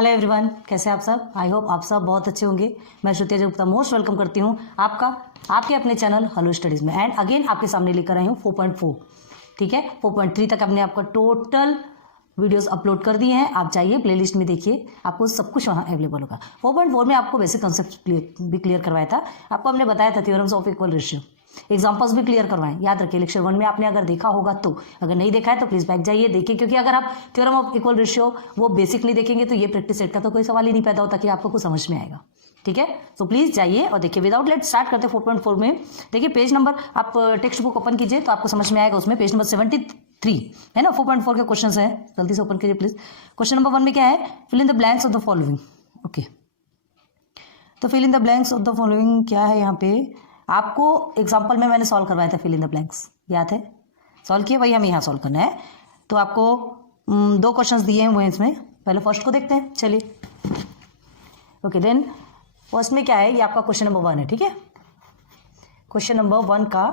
Hello everyone, कैसे आप सब। आई होप आप सब बहुत अच्छे होंगे। मैं श्रुति गुप्ता मोस्ट वेलकम करती हूँ आपके अपने चैनल हेलो स्टडीज़ में। एंड अगेन आपके सामने लेकर आई हूँ 4.4, ठीक है। 4.3 तक हमने आपका टोटल वीडियोस अपलोड कर दिए हैं। आप जाइए प्लेलिस्ट में देखिए, आपको सब कुछ वहाँ अवेलेबल होगा। 4.4 में आपको बेसिक कॉन्सेप्ट भी क्लियर करवाया था, आपको हमने बताया था theorems of equal ratio, examples भी क्लियर करवाएं। याद रखिए लेक्चर 1 में आपने अगर देखा होगा तो, अगर नहीं देखा है तो प्लीज बैक जाइए देखिए, क्योंकि अगर आप थ्योरम ऑफ इक्वल रेशियो वो बेसिक नहीं देखेंगे तो ये प्रैक्टिस सेट का तो कोई सवाल ही नहीं पैदा होता कि आपको कुछ समझ में आएगा, ठीक है। तो प्लीज जाइए और देखिए। विदाउट लेट स्टार्ट करते 4.4 में। देखिए पेज नंबर, आप टेक्स्ट बुक ओपन कीजिए तो आपको समझ में आएगा। उसमें पेज नंबर 73 है ना, 4.4 के क्वेश्चन है। जल्दी से ओपन कीजिए प्लीज। क्वेश्चन नंबर 1 में क्या है, fill in the blanks of the following. Okay, तो fill in the blanks of the following क्या है यहाँ पे, आपको एग्जाम्पल में मैंने सॉल्व करवाया था फिल इन द ब्लैंक्स, याद है। सॉल्व किए, वही हमें यहाँ सॉल्व करना है। तो आपको 2 क्वेश्चंस दिए हुए हैं इसमें। पहले फर्स्ट को देखते हैं, चलिए। ओके देन फर्स्ट में क्या है, ये आपका क्वेश्चन नंबर 1 है, ठीक है। क्वेश्चन नंबर 1 का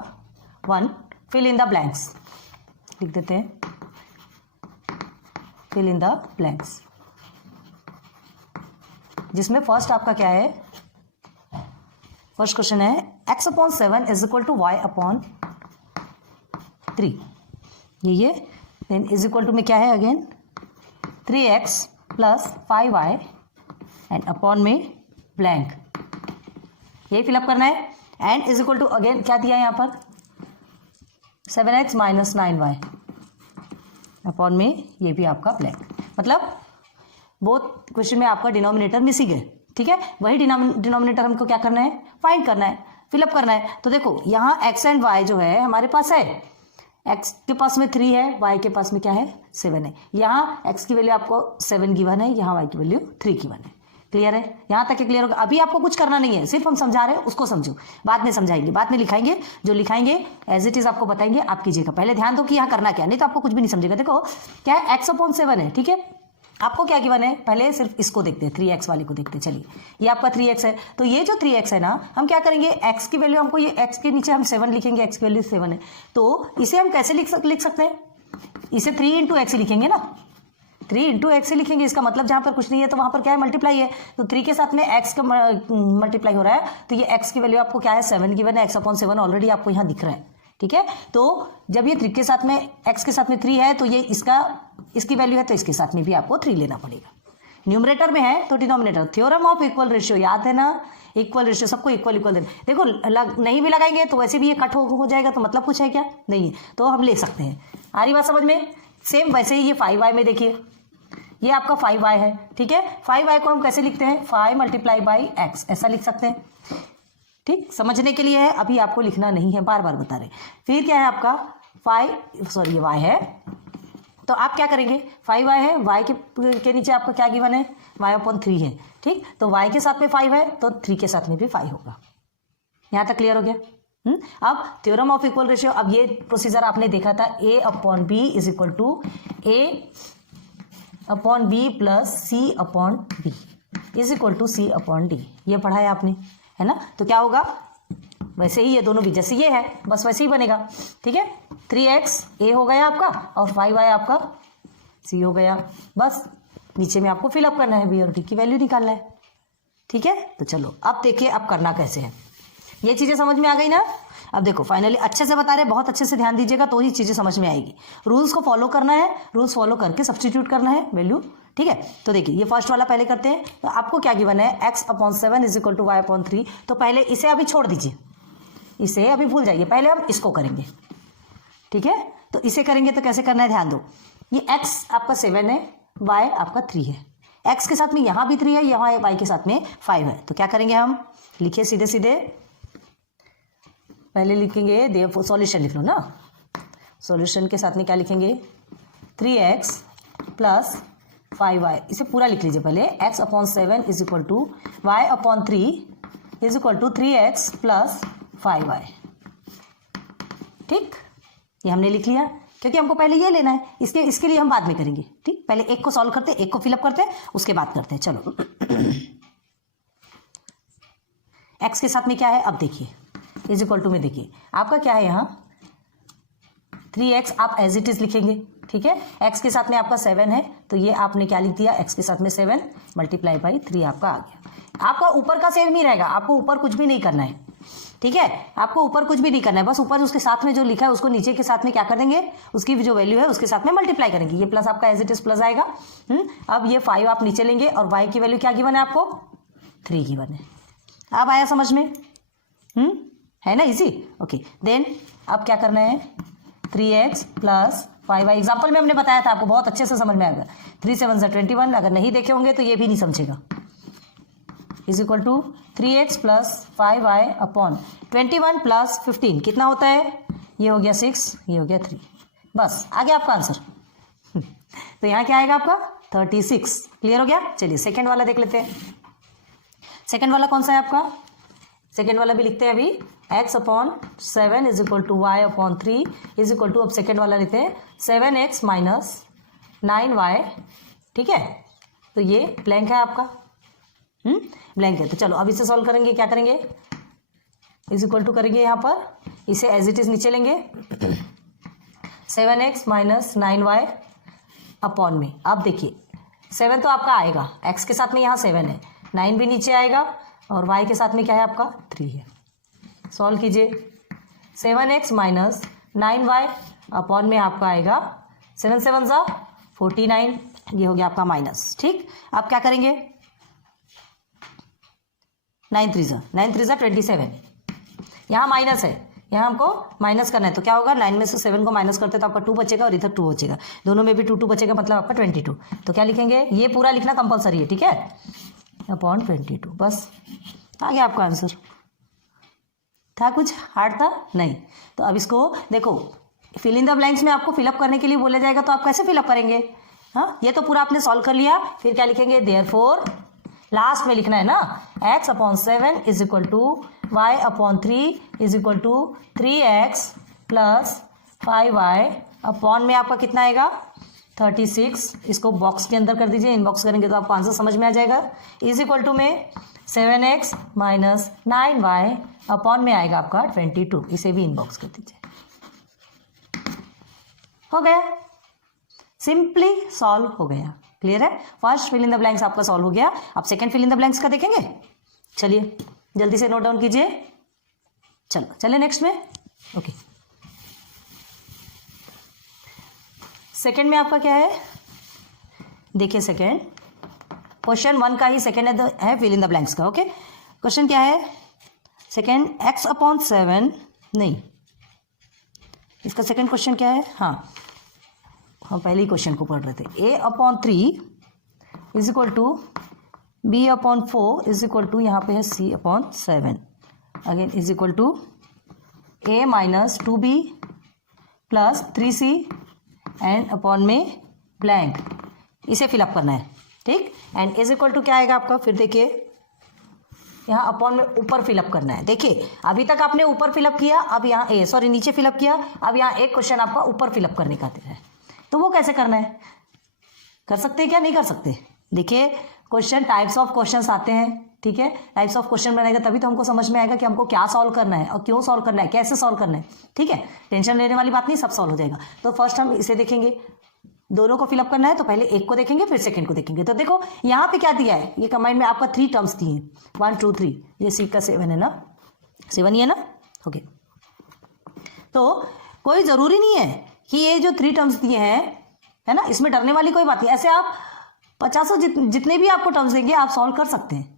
1, फिल इन द ब्लैंक्स लिख देते हैं। फिल इन द ब्लैंक्स, जिसमें फर्स्ट आपका क्या है, फर्स्ट क्वेश्चन है x upon 7 is equal to y upon 3। ये देन इज इक्वल टू में क्या है, again 3x plus 5y and upon में ब्लैंक, यही फिलअप करना है। And is equal to again क्या दिया है यहाँ पर, 7x माइनस 9y अपॉन में ये भी आपका ब्लैंक। मतलब बोथ क्वेश्चन में आपका डिनोमिनेटर मिसिंग है, ठीक है। वही डिनोमिनेटर हमको क्या करना है, फाइंड करना है, फिलअप करना है। तो देखो यहाँ x एंड y जो है हमारे पास है, x के पास में 3 है, y के पास में क्या है 7 है। यहाँ x की वैल्यू आपको 7 गिवन है, यहाँ y की वैल्यू 3 गिवन है। क्लियर है, यहाँ तक क्लियर होगा। अभी आपको कुछ करना नहीं है, सिर्फ हम समझा रहे हैं, उसको समझो। बाद में समझाएंगे, बाद में लिखाएंगे, जो लिखाएंगे एज इट इज आपको बताएंगे, आप कीजिएगा। पहले ध्यान दो कि यहाँ करना क्या, नहीं तो आपको कुछ भी नहीं समझेगा। देखो क्या है, x अपॉन 7 है, ठीक है। आपको क्या गिवन है, पहले सिर्फ इसको देखते हैं, 3x वाले को देखते हैं। चलिए, ये आपका 3x है, तो ये जो 3x है ना, हम क्या करेंगे, x की वैल्यू हमको, ये x के नीचे हम 7 लिखेंगे, x की वैल्यू 7 है, तो इसे हम कैसे लिख सकते हैं, इसे 3 इंटू एक्स लिखेंगे ना, 3 इंटू एक्स लिखेंगे। इसका मतलब जहां पर कुछ नहीं है तो वहां पर क्या है, मल्टीप्लाई है। तो 3 के साथ में x का मल्टीप्लाई हो रहा है, तो ये x की वैल्यू आपको क्या है 7 गिवन है, x अपॉन 7 ऑलरेडी आपको यहाँ दिख रहा है, ठीक है। तो जब ये 3 के साथ में, x के साथ में 3 है, तो ये इसकी वैल्यू है, तो इसके साथ में भी आपको 3 लेना पड़ेगा। न्यूमरेटर में है तो denominator. Theorem of equal ratio याद है ना, इक्वल रेशियो सबको इक्वल देना। देखो नहीं भी लगाएंगे तो वैसे भी ये कट हो जाएगा, तो मतलब कुछ है क्या, नहीं है, तो हम ले सकते हैं। आ रही बात समझ में। सेम वैसे ही ये 5y में देखिए, ये आपका 5y है, ठीक है। 5y को हम कैसे लिखते हैं, 5 मल्टीप्लाई बाई x, ऐसा लिख सकते हैं, ठीक। समझने के लिए है, अभी आपको लिखना नहीं है, बार बार बता रहे। फिर क्या है आपका ये y है, तो आप क्या करेंगे, 5y है, y के नीचे आपका क्या गिवन है, y अपॉन 3 है, ठीक। तो y के साथ में 5 है, तो 3 के साथ में भी 5 होगा। यहाँ तक क्लियर हो गया। अब थ्योरम ऑफ इक्वल रेशियो, अब ये प्रोसीजर आपने देखा था, a upon b is equal to a upon b plus c upon b is equal to c upon d, ये पढ़ा है आपने, है ना। तो क्या होगा, वैसे ही ये दोनों भी जैसे ये है बस वैसे ही बनेगा, ठीक है। 3x a हो गया आपका और 5y आपका c हो गया। बस नीचे में आपको फिलअप करना है, b और d की वैल्यू निकालना है, ठीक है। तो चलो अब देखिए अब करना कैसे है, ये चीजें समझ में आ गई ना। अब देखो फाइनली अच्छे से बता रहे, बहुत अच्छे से ध्यान दीजिएगा तो ही चीजें समझ में आएगी। रूल्स को फॉलो करना है, रूल्स फॉलो करके सब्स्टिट्यूट करना है वैल्यू, ठीक है। तो देखिए ये फर्स्ट वाला पहले करते हैं। तो आपको क्या गिवन है, x upon 7 is equal to y upon 3। तो पहले इसे अभी छोड़ दीजिए, इसे अभी भूल जाइए, पहले हम इसको करेंगे, ठीक है। तो इसे करेंगे तो कैसे करना है, ध्यान दो। ये x आपका 7 है, y आपका 3 है, x के साथ में यहाँ भी 3 है, यहाँ y के साथ में 5 है। तो क्या करेंगे हम, लिखिए सीधे सीधे, पहले लिखेंगे, सॉल्यूशन लिख लो ना। सॉल्यूशन के साथ में क्या लिखेंगे, 3x प्लस 5y, इसे पूरा लिख लीजिए पहले। x upon 7 is equal to y upon 3 is equal to 3x plus 5y, ठीक। ये हमने लिख लिया, क्योंकि हमको पहले ये लेना है, इसके लिए हम बाद में करेंगे, ठीक। पहले एक को सॉल्व करते हैं, एक को फिलअप करते हैं, उसके बाद करते हैं। चलो x के साथ में क्या है, अब देखिए इज इक्वल टू में देखिए आपका क्या है, यहाँ 3x आप एज इट इज लिखेंगे, ठीक है। x के साथ में आपका 7 है तो ये आपने क्या लिख दिया, x के साथ में 7 मल्टीप्लाई बाई 3 आपका आ गया। आपका ऊपर का सेम ही रहेगा, आपको ऊपर कुछ भी नहीं करना है, ठीक है। आपको ऊपर कुछ भी नहीं करना है, बस ऊपर उसके साथ में जो लिखा है उसको नीचे के साथ में क्या कर देंगे, उसकी जो वैल्यू है उसके साथ में मल्टीप्लाई करेंगे। ये प्लस आपका एज इट इज प्लस आएगा। अब ये 5 आप नीचे लेंगे और y की वैल्यू क्या गिवन है आपको, 3 गिवन है। अब आया समझ में, है ना इजी। ओके देन अब क्या करना है, 3x प्लस 5y। एग्जाम्पल में हमने बताया था आपको, बहुत अच्छे से समझ में आएगा। 3 7 21, अगर नहीं देखे होंगे तो ये भी नहीं समझेगा। Is equal to 3x plus 5y upon 21 plus 15 कितना होता है, ये हो गया 6, ये हो गया 3। बस आ गया आपका आंसर। तो यहाँ क्या आएगा आपका 36। क्लियर हो गया। चलिए सेकेंड वाला देख लेते हैं। सेकेंड वाला कौन सा है आपका, सेकेंड वाला भी लिखते हैं अभी, x upon 7 is equal to y upon 3 is equal to, अब सेकेंड वाला लेते हैं 7x माइनस 9y, ठीक है। तो ये ब्लैंक है आपका, ब्लैंक है। तो चलो अब इसे सॉल्व करेंगे, क्या करेंगे, इज इक्वल टू करेंगे यहाँ पर, इसे एज इट इज नीचे लेंगे 7x माइनस 9y अपॉन में। अब देखिए 7 तो आपका आएगा, x के साथ में यहाँ 7 है, 9 भी नीचे आएगा और y के साथ में क्या है आपका 3 है। सॉल्व कीजिए, 7x माइनस 9y अपॉन में आपका आएगा 7 7 49, ये हो गया आपका माइनस, ठीक। अब क्या करेंगे, 9 3 27, यहाँ माइनस है, यहाँ हमको माइनस करना है। तो क्या होगा, 9 में से 7 को माइनस करते तो आपका 2 बचेगा और इधर 2 बचेगा, दोनों में भी 2 बचेगा, मतलब आपका 22। तो क्या लिखेंगे, ये पूरा लिखना कंपलसरी है, ठीक है, अपॉन 22। बस आ गया आपका आंसर। था कुछ हार्ड था नहीं। तो अब इसको देखो, फिल इन द ब्लैंक्स में आपको फिलअप करने के लिए बोला जाएगा तो आप कैसे फिलअप करेंगे। हाँ, ये तो पूरा आपने सॉल्व कर लिया, फिर क्या लिखेंगे, देयरफॉर लास्ट में लिखना है ना, x upon 7 is equal to y upon 3 is equal to 3x plus 5y upon में आपका कितना आएगा 36। इसको बॉक्स के अंदर कर दीजिए, इनबॉक्स करेंगे तो आपको आंसर समझ में आ जाएगा। इज इक्वल टू में 7x माइनस 9y अपॉन में आएगा आपका 22, इसे भी इनबॉक्स कर दीजिए। हो गया, सिंपली सॉल्व हो गया। क्लियर है, first fill in the blanks आपका सॉल्व हो गया। अब second fill in the blanks का देखेंगे, चलिए जल्दी से नोट डाउन कीजिए। चलो चले नेक्स्ट में। ओके, सेकंड में आपका क्या है, देखिए सेकंड क्वेश्चन 1 का ही सेकंड है फिल इन द ब्लैंक्स का। ओके, क्वेश्चन क्या है, सेकंड x अपॉन 7, नहीं इसका सेकंड क्वेश्चन क्या है, हाँ हम पहले ही क्वेश्चन को पढ़ रहे थे। a upon 3 is equal to b upon 4 is equal to, यहाँ पे है c upon 7, again is equal to a minus 2b plus 3c and upon में ब्लैंक, इसे फिलअप करना है, ठीक। एंड इज इक्वल टू क्या आएगा आपका, फिर देखिए यहाँ अपॉन में ऊपर फिलअप करना है। देखिए अभी तक आपने ऊपर फिलअप किया, अब यहाँ नीचे फिलअप किया, अब यहाँ एक क्वेश्चन आपका ऊपर फिलअप करने का है। तो वो कैसे करना है, कर सकते हैं क्या, नहीं कर सकते। देखिए क्वेश्चन टाइप्स ऑफ क्वेश्चंस आते हैं, ठीक है, टाइप्स ऑफ क्वेश्चन बनाएगा तभी तो हमको समझ में आएगा कि हमको क्या सॉल्व करना है और क्यों सॉल्व करना है, कैसे सॉल्व करना है, ठीक है। टेंशन लेने वाली बात नहीं, सब सॉल्व हो जाएगा। तो फर्स्ट हम इसे देखेंगे, दोनों को फिलअप करना है तो पहले एक को देखेंगे फिर सेकंड को देखेंगे। तो देखो यहाँ पे क्या दिया है, ये कंबाइंड में आपका 3 टर्म्स दिए हैं, 1 2 3, ये सी का 7 है ना, 7 ही है ना। ओके, तो कोई ज़रूरी नहीं है कि ये जो 3 टर्म्स दिए हैं, है ना, इसमें डरने वाली कोई बात नहीं। ऐसे आप 50 जितने भी आपको टर्म्स देंगे आप सॉल्व कर सकते हैं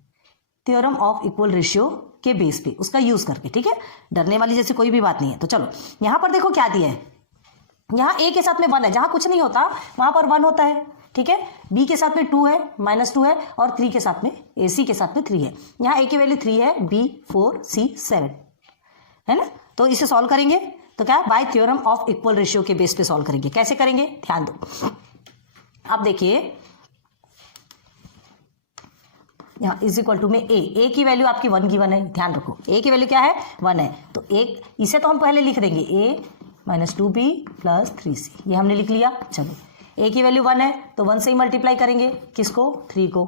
थ्योरम ऑफ इक्वल रेशियो के बेस पे, उसका यूज़ करके, ठीक है। डरने वाली जैसी कोई भी बात नहीं है। तो चलो यहाँ पर देखो क्या दिया है, यहाँ a के साथ में 1 है, जहाँ कुछ नहीं होता वहाँ पर 1 होता है, ठीक है। b के साथ में 2 है, -2 है, और 3 के साथ में c के साथ में 3 है। यहाँ a की वैल्यू 3 है, b 4, c 7 है ना। तो इसे सॉल्व करेंगे तो क्या, bye theorem of equal ratio के बेस पे सॉल्व करेंगे। कैसे करेंगे, ध्यान दो। अब देखिए यहाँ इज इक्वल टू में a की वैल्यू आपकी 1 गिवन है, ध्यान रखो a की वैल्यू क्या है 1 है। तो एक इसे तो हम पहले लिख देंगे a minus 2b plus 3c, ये हमने लिख लिया। चलो a की वैल्यू 1 है तो 1 से ही मल्टीप्लाई करेंगे, किसको, 3 को,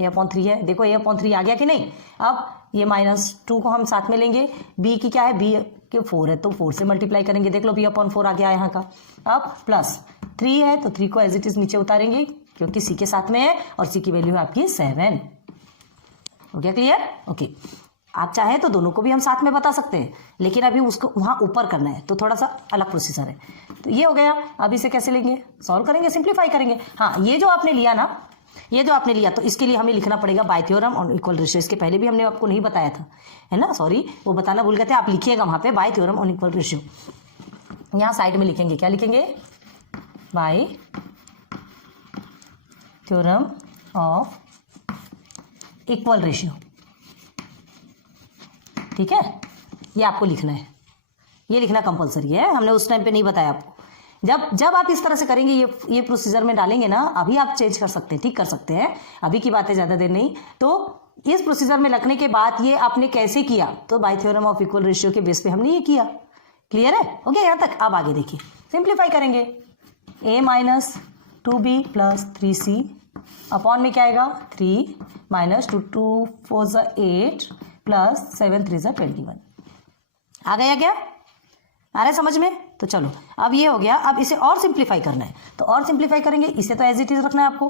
a अपॉन 3 है, देखो a अपॉन 3 आ गया कि नहीं। अब ये -2 को हम साथ में लेंगे, b की क्या है, b कि 4 है तो 4 से मल्टीप्लाई करेंगे, देख लो b/4 आ गया यहाँ का। अब प्लस 3 है तो 3 को एज इट इज नीचे उतारेंगे क्योंकि c के साथ में है और c की वैल्यू है आपकी 7। हो गया क्लियर? ओके, आप चाहें तो दोनों को भी हम साथ में बता सकते हैं, लेकिन अभी उसको वहाँ ऊपर करना है तो थोड़ा सा अलग प्रोसीजर है। तो ये हो गया। अब इसे कैसे लेंगे? सॉल्व करेंगे, सिंप्लीफाई करेंगे। हाँ, ये जो आपने लिया ना, ये जो आपने लिया तो इसके लिए हमें लिखना पड़ेगा bye theorem on equal ratio. इसके पहले भी हमने आपको नहीं बताया था, है ना, सॉरी वो बताना भूल गए थे। आप लिखिएगा वहाँ पे bye theorem on equal ratio. यहाँ साइड में लिखेंगे, क्या लिखेंगे? Bye theorem of equal ratio. ठीक है, ये आपको लिखना है, ये लिखना कंपलसरी है, हमने उस टाइम पे नहीं बताया आपको। जब आप इस तरह से करेंगे, ये प्रोसीजर में डालेंगे ना, अभी आप चेंज कर सकते हैं, ठीक कर सकते हैं, अभी की बात है, ज़्यादा देर नहीं। तो इस प्रोसीजर में रखने के बाद ये आपने कैसे किया? तो bye theorem of equal ratio के बेस पे हमने ये किया। क्लियर है? हो गया यहाँ तक? अब आगे देखिए, सिंप्लीफाई करेंगे। a minus 2b plus 3c upon में क्या आएगा? 3 माइनस 2 2 4 ज़ा 8 प्लस 7 3 ज़ा 21। आ गया क्या? आ रहा है समझ में? तो चलो, अब ये हो गया। अब इसे और सिंप्लीफाई करना है, तो और सिंप्लीफाई करेंगे। इसे तो एज इट इज रखना है आपको,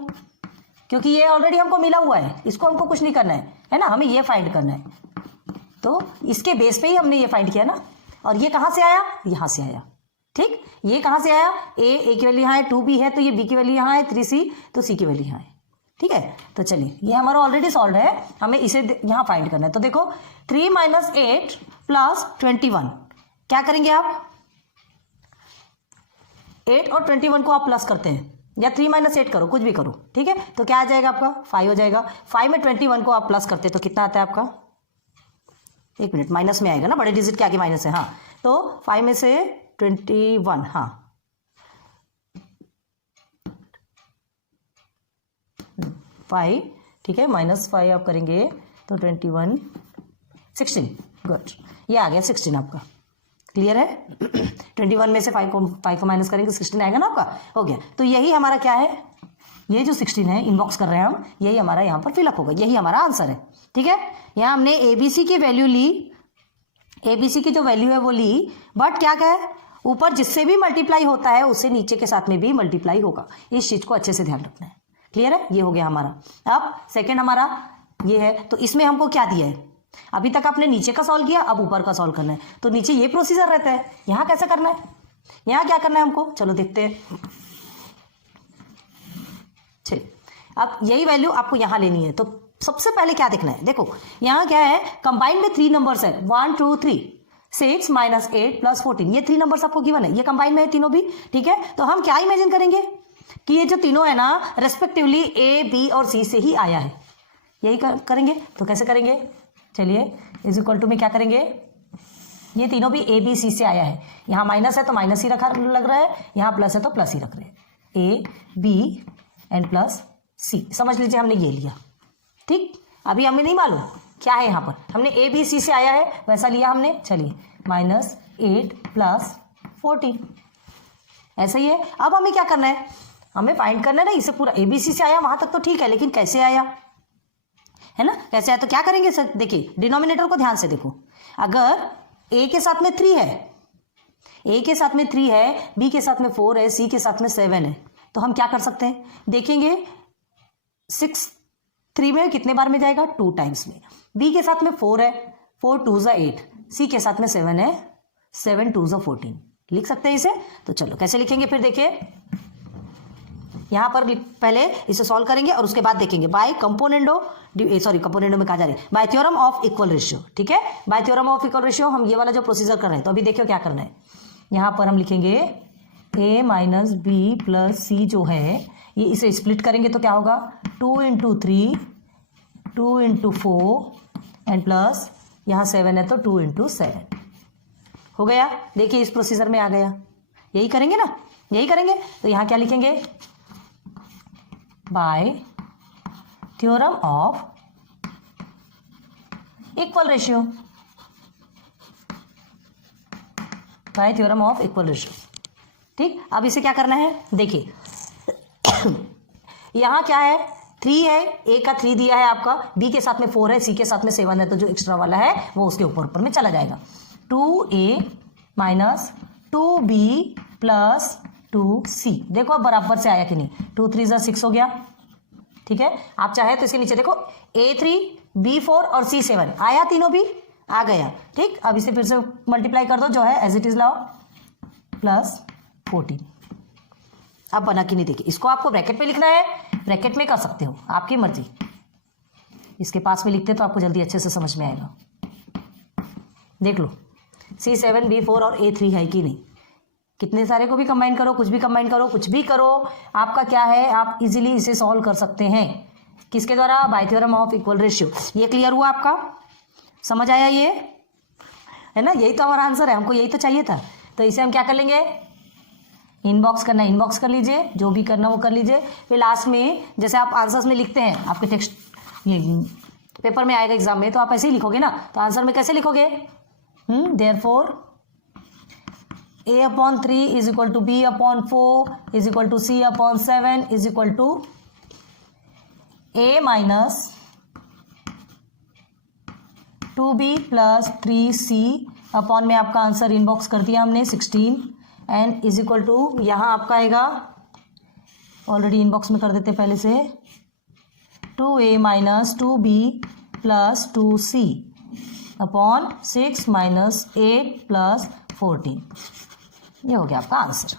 क्योंकि ये ऑलरेडी हमको मिला हुआ है, इसको हमको कुछ नहीं करना है ना, हमें ये फाइंड करना है। तो इसके बेस पे ही हमने ये फाइंड किया ना। और ये कहाँ से आया? यहाँ से आया। ठीक, ये कहाँ से आया? a की वैल्यू यहाँ है, 2b है तो ये b की वैल्यू यहाँ है, 3c तो c की वैल्यू यहाँ है। ठीक है, तो चलिए, ये हमारा ऑलरेडी सॉल्व है, हमें इसे यहाँ फाइंड करना है। तो देखो 3 माइनस 8 प्लस 21, क्या करेंगे आप? 8 और 21 को आप प्लस करते हैं, या 3 माइनस 8 करो, कुछ भी करो। ठीक है, तो क्या आ जाएगा आपका? 5 हो जाएगा। 5 में 21 को आप प्लस करते हैं तो कितना आता है आपका? एक मिनट, माइनस में आएगा ना, बड़े डिजिट के आगे माइनस है। हाँ, तो 5 में से 21, हाँ 5, ठीक है, -5 आप करेंगे तो 21 16, गुड, ये आ गया 16 आपका। क्लियर है? 21 में से 5 को माइनस करेंगे 16 आएगा ना आपका। हो गया। तो यही हमारा क्या है? ये जो 16 है इनबॉक्स कर रहे हैं हम, यही हमारा यहाँ पर फिलअप होगा, यही हमारा आंसर है। ठीक है, यहाँ हमने ABC की वैल्यू ली, ABC की जो वैल्यू है वो ली, बट क्या है, ऊपर जिससे भी मल्टीप्लाई होता है उससे नीचे के साथ में भी मल्टीप्लाई होगा। इस चीज को अच्छे से ध्यान रखना है। क्लियर है? ये हो गया हमारा। अब सेकेंड हमारा ये है, तो इसमें हमको क्या दिया है? अभी तक आपने नीचे का सॉल्व किया, अब ऊपर का सॉल्व करना है। तो नीचे ये प्रोसीजर रहता है, यहाँ कैसे करना है, यहाँ क्या करना है हमको? चलो देखते हैं। चलिए, अब यही वैल्यू आपको यहाँ लेनी है, तो सबसे पहले क्या देखना है? देखो यहाँ क्या है, कंबाइंड में 3 नंबर्स है, 1 2 3, 6 माइनस 8 प्लस 14, ये 3 नंबर्स आपको गिवन है, ये कंबाइंड में है तीनों भी। ठीक है, तो हम क्या इमेजिन करेंगे कि ये जो तीनों है ना, रेस्पेक्टिवली A, B और C से ही आया है, यही करेंगे। तो कैसे करेंगे? चलिए, इज इक्वल टू में क्या करेंगे, ये तीनों भी A, B, C से आया है। यहाँ माइनस है तो माइनस ही रखा लग रहा है, यहाँ प्लस है तो प्लस ही रख रहे हैं, A, B and plus C। समझ लीजिए हमने ये लिया। ठीक, अभी हमें नहीं मालूम क्या है, यहाँ पर हमने A, B, C से आया है वैसा लिया हमने। चलिए, -8 प्लस 14, ऐसा ही है। अब हमें क्या करना है? हमें फाइंड करना है ना, इसे पूरा ABC से आया वहां तक तो ठीक है, लेकिन कैसे आया, है ना, कैसे आया? तो क्या करेंगे सर, देखिए डिनोमिनेटर को ध्यान से देखो। अगर A के साथ में 3 है, A के साथ में 3 है, B के साथ में 4 है, C के साथ में 7 है, तो हम क्या कर सकते हैं? देखेंगे 6 3 में कितने बार में जाएगा? 2 टाइम्स में। B के साथ में 4 है, 4 2 ज़ा 8, C के साथ में 7 है, 7 2 ज़ा 14, लिख सकते हैं इसे। तो चलो कैसे लिखेंगे फिर, देखिए यहाँ पर पहले इसे सॉल्व करेंगे और उसके बाद देखेंगे बाय कंपोनेंडो में कहा जा रहा है, bye theorem of equal ratio. ठीक है, bye theorem of equal ratio हम ये वाला जो प्रोसीजर कर रहे हैं। तो अभी देखियो क्या करना है, यहाँ पर हम लिखेंगे A minus B plus C जो है, ये इसे स्प्लिट करेंगे तो क्या होगा? 2 × 3, 2 × 4 एंड प्लस यहाँ 7 है तो 2 × 7 हो गया। देखिए इस प्रोसीजर में आ गया, यही करेंगे ना, यही करेंगे। तो यहाँ क्या लिखेंगे? Bye theorem of equal ratio, bye theorem of equal ratio. ठीक, अब इसे क्या करना है? देखिए यहाँ क्या है, 3 है, A का 3 दिया है आपका, B के साथ में 4 है, C के साथ में 7 है, तो जो एक्स्ट्रा वाला है वो उसके ऊपर में चला जाएगा। 2a minus 2b plus 2c। देखो अब बराबर से आया कि नहीं, 2 3 ज़ा 6 हो गया। ठीक है, आप चाहे तो इसके नीचे देखो a3 b4 और c7 आया, तीनों भी आ गया। ठीक, अब इसे फिर से मल्टीप्लाई कर दो, जो है एज इट इज लाओ, प्लस 14। अब बना कि नहीं देखिए, इसको आपको ब्रैकेट में लिखना है, ब्रैकेट में कर सकते हो, आपकी मर्जी। इसके पास में लिखते तो आपको जल्दी अच्छे से समझ में आएगा। देख लो c7 b4 और a3 है कि नहीं, कितने सारे को भी कंबाइन करो, कुछ भी कंबाइन करो, कुछ भी करो, आपका क्या है, आप इजीली इसे सॉल्व कर सकते हैं। किसके द्वारा? Bye theorem of equal ratio. ये क्लियर हुआ आपका, समझ आया ये, है ना? यही तो हमारा आंसर है, हमको यही तो चाहिए था। तो इसे हम क्या कर लेंगे, इनबॉक्स करना, इनबॉक्स कर लीजिए, जो भी करना वो कर लीजिए। फिर लास्ट में जैसे आप आंसर्स में लिखते हैं, आपके टेक्स्ट पेपर में आएगा एग्जाम में, तो आप ऐसे ही लिखोगे ना। तो आंसर में कैसे लिखोगे? Therefore a/3 is equal to b/4 is equal to c/7 is equal to a minus 2b plus 3c upon में आपका आंसर इनबॉक्स कर दिया हमने 16 एंड इज इक्वल टू, यहाँ आपका आएगा, ऑलरेडी इनबॉक्स में कर देते पहले से, 2a minus 2b plus 2c upon 6 minus 8 plus 14। ये हो गया आपका आंसर।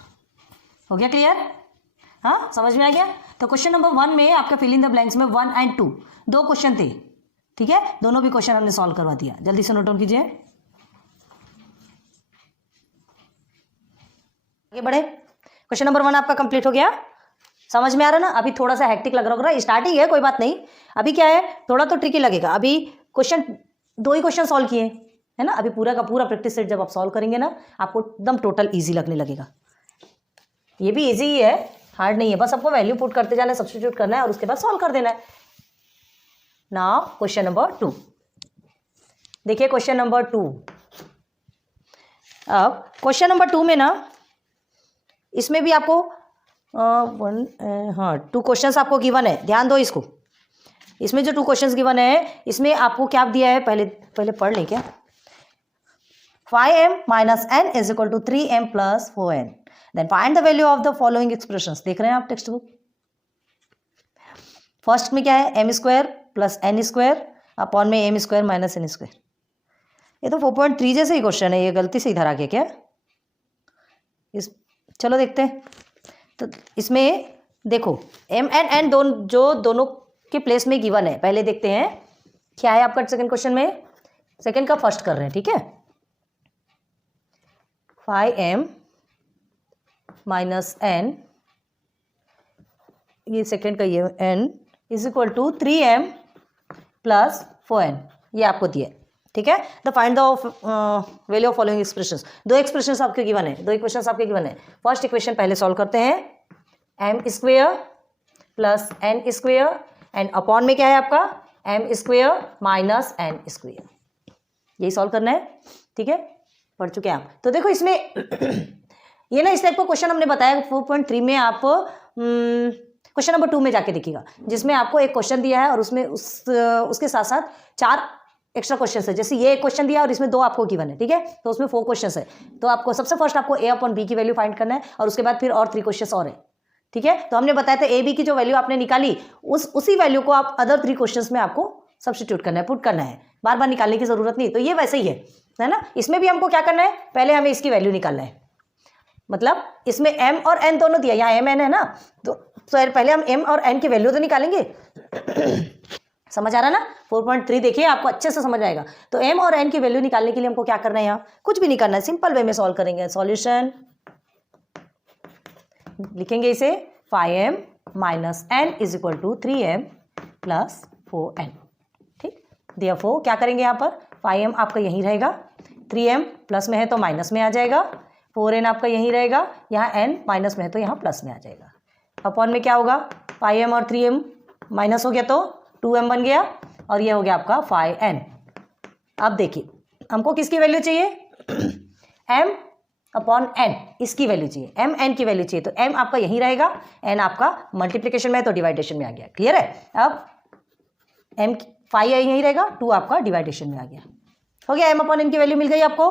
हो गया क्लियर? हाँ, समझ में आ गया? तो क्वेश्चन नंबर 1 में आपका फिल इन द ब्लैंक्स में 1 एंड 2 दो क्वेश्चन थे। ठीक है, दोनों भी क्वेश्चन हमने सॉल्व करवा दिया। जल्दी से नोट डाउन कीजिए, आगे बढ़े। क्वेश्चन नंबर 1 आपका कंप्लीट हो गया, समझ में आ रहा ना? अभी थोड़ा सा हेक्टिक लग रहा होगा, स्टार्टिंग है, कोई बात नहीं। अभी क्या है, थोड़ा तो ट्रिकी लगेगा। अभी क्वेश्चन 2 ही क्वेश्चन सॉल्व किए, है ना? अभी पूरा का पूरा प्रैक्टिस सेट जब आप सॉल्व करेंगे ना, आपको एकदम टोटल इजी लगने लगेगा। ये भी इजी ही है, हार्ड नहीं है, बस आपको वैल्यू पुट करते जाना है, सब्स्टिट्यूट करना है और उसके बाद सॉल्व कर देना है। नाउ क्वेश्चन नंबर 2, देखिए क्वेश्चन नंबर 2। अब क्वेश्चन नंबर 2 में ना, इसमें भी आपको 2 क्वेश्चंस आपको गिवन है, ध्यान दो इसको। इसमें जो 2 क्वेश्चंस गिवन है, इसमें आपको क्या दिया है, पहले पढ़ लें क्या। 5m minus n is equal to 3m plus 4n, then find the value of the following expressions. देख रहे हैं आप टेक्स्ट बुक। फर्स्ट में क्या है, m square plus n square upon में m square minus n square. ये तो 4.3 जैसे ही क्वेश्चन है, ये गलती से इधर आ गया क्या? चलो देखते हैं। तो इसमें देखो m एंड n दोनों के प्लेस में गिवन है। पहले देखते हैं क्या है आपका सेकंड क्वेश्चन में, सेकंड का फर्स्ट कर रहे हैं। ठीक है, 5m माइनस n, ये सेकंड का ये n is equal to 3m plus 4n, ये आपको दिया। ठीक है, the find the value of following expressions. 2 expressions आपके गिवन है, 2 इक्वेशंस आपके गिवन है। फर्स्ट इक्वेशन पहले सॉल्व करते हैं, m square plus n square and upon में क्या है आपका, m square minus n square, यही सॉल्व करना है। ठीक है, पढ़ चुके हैं आप। तो देखो इसमें ये ना, इस टाइप का क्वेश्चन हमने बताया 4.3 में। आप क्वेश्चन नंबर 2 में जाके देखिएगा, जिसमें आपको एक क्वेश्चन दिया है और उसमें उसके साथ साथ 4 एक्स्ट्रा क्वेश्चन है। जैसे ये एक क्वेश्चन दिया और इसमें 2 आपको गिवन है। ठीक है, तो उसमें 4 क्वेश्चन है। तो आपको सबसे फर्स्ट आपको a/b की वैल्यू फाइंड करना है और उसके बाद फिर और 3 क्वेश्चन और है। ठीक है, तो हमने बताया था a/b की जो वैल्यू आपने निकाली, उसी वैल्यू को आप अदर 3 क्वेश्चंस में आपको सब्स्टिट्यूट करना है, पुट करना है, बार बार निकालने की जरूरत नहीं। तो ये वैसे ही है ना? इसमें भी हमको क्या करना है, पहले हमें इसकी वैल्यू निकालना है। मतलब इसमें m और n दोनों दिया, यहाँ m n है ना, तो पहले हम m और n की वैल्यू तो निकालेंगे। समझ आ रहा ना? 4.3 देखिए, आपको अच्छे से समझ आएगा। तो m और n की वैल्यू निकालने के लिए हमको क्या करना है, यहाँ कुछ भी नहीं करना है, सिंपल वे में सॉल्व करेंगे। सॉल्यूशन लिखेंगे इसे, 5m minus n is equal to 3m plus 4n। ठीक, देयरफॉर क्या करेंगे यहाँ पर, 5m आपका यहीं रहेगा, 3m प्लस में है तो माइनस में आ जाएगा, 4n आपका यहीं रहेगा, यहाँ n माइनस में है तो यहाँ प्लस में आ जाएगा। अपॉन में क्या होगा, 5m और 3m माइनस हो गया तो 2m बन गया और ये हो गया आपका 5n। अब देखिए हमको किसकी वैल्यू चाहिए, m अपॉन n, इसकी वैल्यू चाहिए, m n की वैल्यू चाहिए। तो m आपका यहीं रहेगा, n आपका मल्टीप्लिकेशन में है तो डिवाइडेशन में आ गया। क्लियर है? अब m 5 यहीं रहेगा, 2 आपका डिवाइडेशन में आ गया। हो गया, m अपॉन n की वैल्यू मिल गई आपको।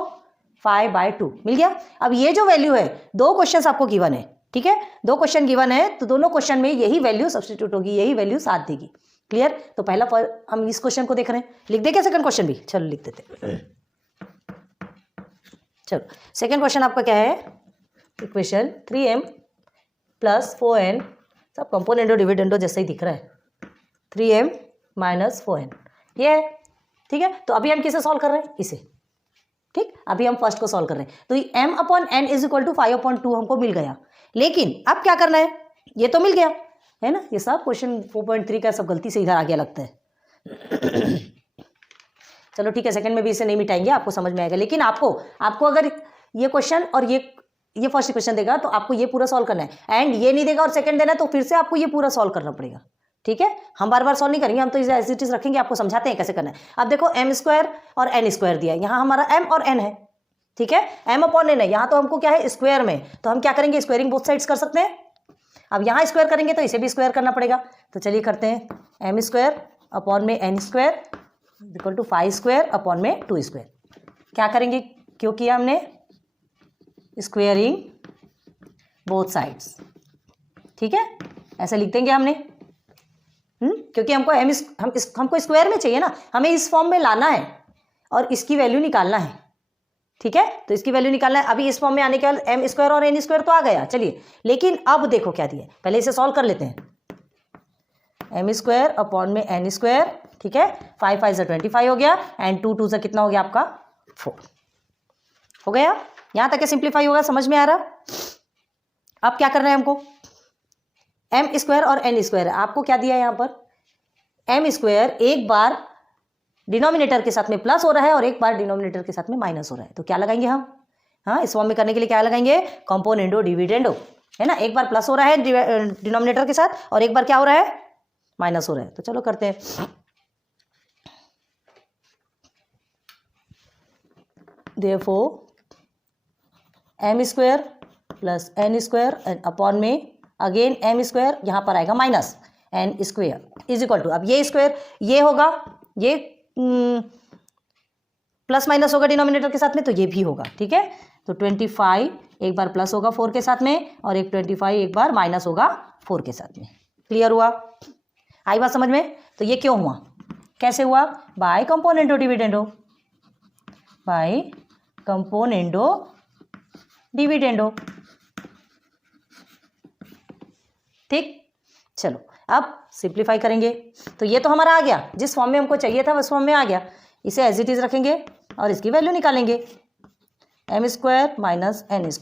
5/2 मिल गया। अब ये जो वैल्यू है, 2 क्वेश्चन आपको गिवन है, ठीक है, 2 क्वेश्चन गिवन है, तो दोनों क्वेश्चन में यही वैल्यू सब्स्टिट्यूट होगी, यही वैल्यू साथ देगी। क्लियर? तो पहला हम इस क्वेश्चन को देख रहे हैं, लिख दे क्या सेकंड क्वेश्चन भी? चलो लिख देते। चलो सेकंड क्वेश्चन आपका क्या है? इक्वेशन 3m + 4n, सब कंपोनेंटो डिविडेंडो जैसे ही दिख रहा है, 3m - 4n ये है, ठीक है। तो अभी हम किसे सॉल्व कर रहे हैं? इसे, ठीक, अभी हम फर्स्ट को सॉल्व कर रहे हैं। तो m/n = 5/2 हमको मिल गया, लेकिन अब क्या करना है? ये तो मिल गया है ना, ये सब क्वेश्चन 4.3 का सब गलती से इधर आ गया लगता है। चलो ठीक है, सेकंड में भी इसे नहीं मिटाएंगे, आपको समझ में आएगा। लेकिन आपको अगर ये क्वेश्चन और ये फर्स्ट क्वेश्चन देगा तो आपको ये पूरा सॉल्व करना है, एंड ये नहीं देगा और सेकंड देना है तो फिर से आपको ये पूरा सॉल्व करना पड़ेगा, ठीक है। हम बार बार सॉल्व नहीं करेंगे, हम तो इसे एज इट इज रखेंगे, आपको समझाते हैं कैसे करना है। अब देखो m² और n² दिया है, यहाँ हमारा m और n है, ठीक है, m/n है, यहाँ तो हमको क्या है स्क्वायर में, तो हम क्या करेंगे? स्क्वायरिंग बोथ साइड्स कर सकते हैं। अब यहाँ स्क्वायर करेंगे तो इसे भी स्क्वायर करना पड़ेगा, तो चलिए करते हैं। m² = 5² 2²। क्या करेंगे? क्यों किया हमने? स्क्वायरिंग बोथ साइड्स, ठीक है, ऐसे लिख देंगे हमने। क्योंकि हमको स्क्वायर में चाहिए ना, हमें इस फॉर्म में लाना है और इसकी वैल्यू निकालना है, ठीक है। तो इसकी वैल्यू निकालना है। अभी इस फॉर्म में आने के बाद m² और n² तो आ गया, चलिए। लेकिन अब देखो क्या दिया है, पहले इसे सॉल्व कर लेते हैं। m² n², ठीक है, 5 × 5 = 25 हो गया, एंड 2 × 2 कितना हो गया आपका? 4 हो गया। यहाँ तक सिंप्लीफाई होगा, समझ में आ रहा? अब क्या करना है हमको? m² और n² है, आपको क्या दिया है यहाँ पर? m² एक बार डिनोमिनेटर के साथ में प्लस हो रहा है और एक बार डिनोमिनेटर के साथ में माइनस हो रहा है, तो क्या लगाएंगे हम? हाँ, इस फॉर्म में करने के लिए क्या लगाएंगे? कंपोनेंडो डिविडेंडो, है ना। एक बार प्लस हो रहा है डिनोमिनेटर के साथ और एक बार क्या हो रहा है? माइनस हो रहा है। तो चलो करते हैं। Therefore m² + n² अपॉन में अगेन m², यहाँ पर आएगा माइनस n² = अब ये स्क्वायर ये होगा, ये प्लस माइनस होगा डिनोमिनेटर के साथ में, तो ये भी होगा, ठीक है। तो 25 एक बार प्लस होगा 4 के साथ में और एक 25 एक बार माइनस होगा 4 के साथ में। क्लियर हुआ? आई बात समझ में? तो ये क्यों हुआ, कैसे हुआ? By componendo dividendo, by componendo dividendo, ठीक। चलो अब सिंप्लीफाई करेंगे, तो ये तो हमारा आ गया, जिस फॉर्म में हमको चाहिए था उस फॉर्म में आ गया। इसे एज इट इज रखेंगे और इसकी वैल्यू निकालेंगे। m² - n² =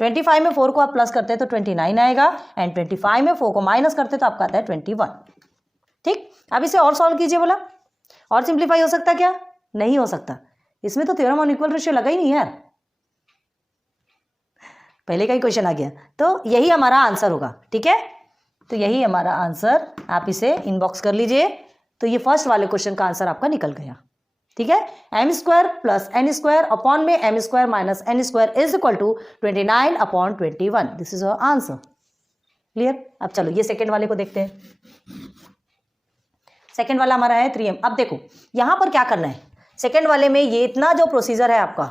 25 में 4 को आप प्लस करते हैं तो 29 आएगा, एंड 25 में 4 को माइनस करते हैं तो आपका आता है 21, ठीक। अब इसे और सॉल्व कीजिए, बोला और सिंप्लीफाई हो सकता है क्या? नहीं हो सकता, इसमें तो थ्योरम ऑन इक्वल रेशियो लगा ही नहीं यार, पहले का ही क्वेश्चन आ गया। तो यही हमारा आंसर होगा, ठीक है, तो यही हमारा आंसर, आप इसे इनबॉक्स कर लीजिए। तो ये फर्स्ट वाले क्वेश्चन का आंसर आपका निकल गया, ठीक है। m² + n² अपॉन में m² - n² = 29/21, this is our answer. Clear? अब चलो ये सेकेंड वाले को देखते हैं। सेकेंड वाला हमारा है 3m। अब देखो यहां पर क्या करना है, सेकेंड वाले में ये इतना जो प्रोसीजर है आपका,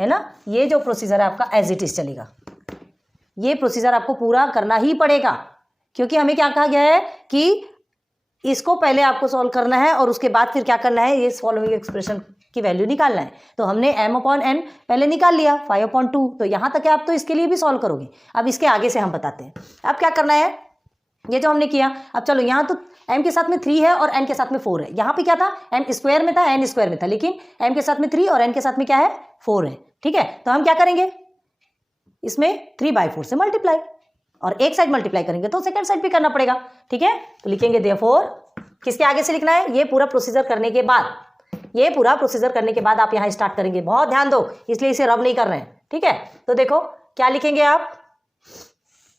है ना, ये जो प्रोसीजर है आपका एज इट इज चलेगा। ये प्रोसीजर आपको पूरा करना ही पड़ेगा, क्योंकि हमें क्या कहा गया है कि इसको पहले आपको सॉल्व करना है और उसके बाद फिर क्या करना है, ये फॉलोइंग एक्सप्रेशन की वैल्यू निकालना है। तो हमने m/n पहले निकाल लिया 5/2, तो यहाँ तक है, आप तो इसके लिए भी सॉल्व करोगे। अब इसके आगे से हम बताते हैं। अब क्या करना है, ये जो हमने किया, अब चलो यहाँ तो m के साथ में 3 है और n के साथ में 4 है। यहाँ पे क्या था, m² में था, n² में था, लेकिन m के साथ में 3 और n के साथ में क्या है, 4 है, ठीक है। तो हम क्या करेंगे, इसमें 3/4 से मल्टीप्लाई, और एक साइड मल्टीप्लाई करेंगे तो सेकंड साइड भी करना पड़ेगा, ठीक है। तो लिखेंगे देयरफॉर, किसके आगे से लिखना है, ये पूरा प्रोसीजर करने के बाद, ये पूरा प्रोसीजर करने के बाद आप यहाँ स्टार्ट करेंगे। बहुत ध्यान दो, इसलिए इसे रब नहीं कर रहे हैं, ठीक है। तो देखो क्या लिखेंगे आप,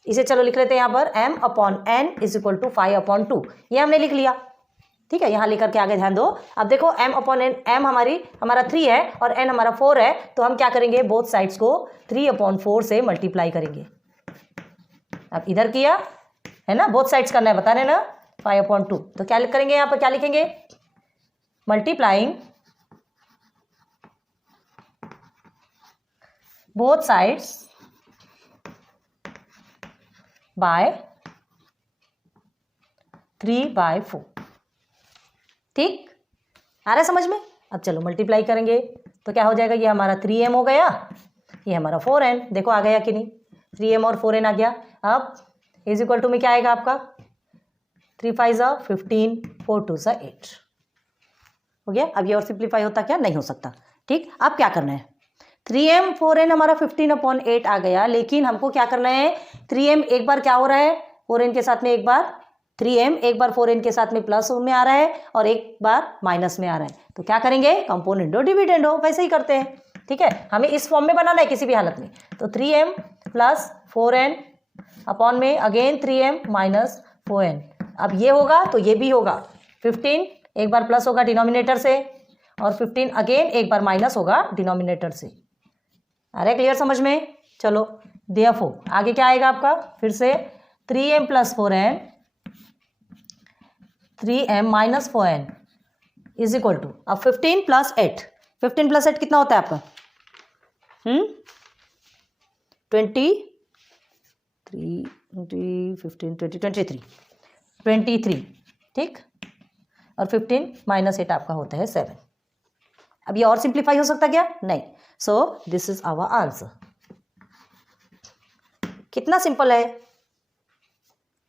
इसे चलो लिख लेते हैं यहाँ पर m/n = 5/2, ये हमने लिख लिया, ठीक है। यहाँ लेकर के आगे ध्यान दो। अब देखो m/n, m हमारा 3 है और n हमारा 4 है, तो हम क्या करेंगे, बोथ साइड्स को 3/4 से मल्टीप्लाई करेंगे। अब इधर किया है ना, बोथ साइड्स करना है, बता रहे ना, 5/2। तो क्या करेंगे, यहाँ पर क्या लिखेंगे, मल्टीप्लाइंग बोथ साइड्स बाय 3/4। ठीक, आ रहा है समझ में? अब चलो मल्टीप्लाई करेंगे तो क्या हो जाएगा, ये हमारा 3m हो गया, ये हमारा 4n। देखो आ गया कि नहीं, 3m और 4n आ गया। अब इज इक्वल टू में क्या आएगा आपका, 3 5 15, 4 2 8 हो गया। अब ये और सिंप्लीफाई होता क्या, नहीं हो सकता। ठीक, अब क्या करना है, 3m 4n हमारा 15/8 आ गया, लेकिन हमको क्या करना है, 3m एक बार क्या हो रहा है 4n के साथ में, एक बार 3m एक बार 4n के साथ में प्लस में आ रहा है और एक बार माइनस में आ रहा है। तो क्या करेंगे, कंपोनेंट डिविडेंड हो, वैसे ही करते हैं। ठीक है, हमें इस फॉर्म में बनाना है किसी भी हालत में। तो 3m प्लस 4n अपॉन में अगेन 3m माइनस 4n। अब ये होगा तो ये भी होगा, 15 एक बार प्लस होगा डिनोमिनेटर से और 15 अगेन एक बार माइनस होगा डिनोमिनेटर से। अरे क्लियर समझ में? चलो देयरफॉर आगे क्या आएगा आपका, फिर से 3m plus 4n 3m minus 4n is equal to, अब 15 प्लस 8, 15 प्लस 8 कितना होता है आपका, 23 23। ठीक, और 15 माइनस 8 आपका होता है 7। अब ये और सिंप्लीफाई हो सकता क्या, नहीं। So this is our answer. कितना सिंपल है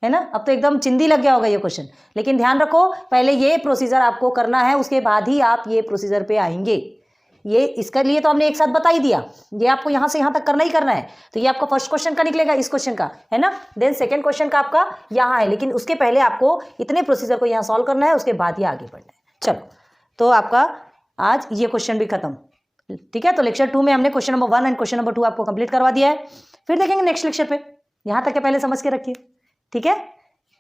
ना? अब तो एकदम चिंदी लग गया होगा ये क्वेश्चन, लेकिन ध्यान रखो पहले ये प्रोसीजर आपको करना है, उसके बाद ही आप ये प्रोसीजर पे आएंगे। ये इसके लिए तो हमने एक साथ बता ही दिया, ये आपको यहाँ से यहाँ तक करना ही करना है। तो ये आपका फर्स्ट क्वेश्चन का निकलेगा, इस क्वेश्चन का है ना, देन सेकंड क्वेश्चन का आपका यहाँ है, लेकिन उसके पहले आपको इतने प्रोसीजर को यहाँ सॉल्व करना है, उसके बाद ही आगे बढ़ना है। चलो, तो आपका आज ये क्वेश्चन भी खत्म। ठीक है, तो लेक्चर 2 में हमने question number 1 and question number 2 आपको कंप्लीट करवा दिया है। फिर देखेंगे नेक्स्ट लेक्चर पे। यहाँ तक के पहले समझ के रखिए। ठीक है,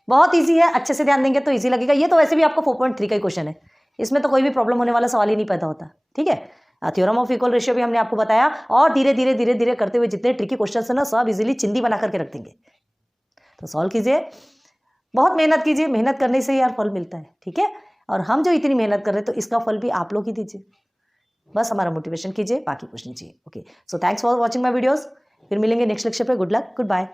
बहुत ईजी है, अच्छे से ध्यान देंगे तो ईजी लगेगा। ये तो वैसे भी आपको 4.3 का ही क्वेश्चन है, इसमें तो कोई भी प्रॉब्लम होने वाला सवाल ही नहीं पैदा होता। ठीक है, थ्योरम ऑफ इक्वल रेशियो भी हमने आपको बताया, और धीरे धीरे धीरे धीरे करते हुए जितने ट्रिकी क्वेश्चन है ना, सब इजीली चिंदी बना करके रख देंगे। तो सॉल्व कीजिए, बहुत मेहनत कीजिए, मेहनत करने से यार फल मिलता है। ठीक है, और हम जो इतनी मेहनत कर रहे हैं तो इसका फल भी आप लोग ही दीजिए, बस हमारा मोटिवेशन कीजिए, बाकी कुछ नहीं चाहिए। Okay, so thanks for watching my videos. फिर मिलेंगे नेक्स्ट लेक्चर पे। Good luck, good bye.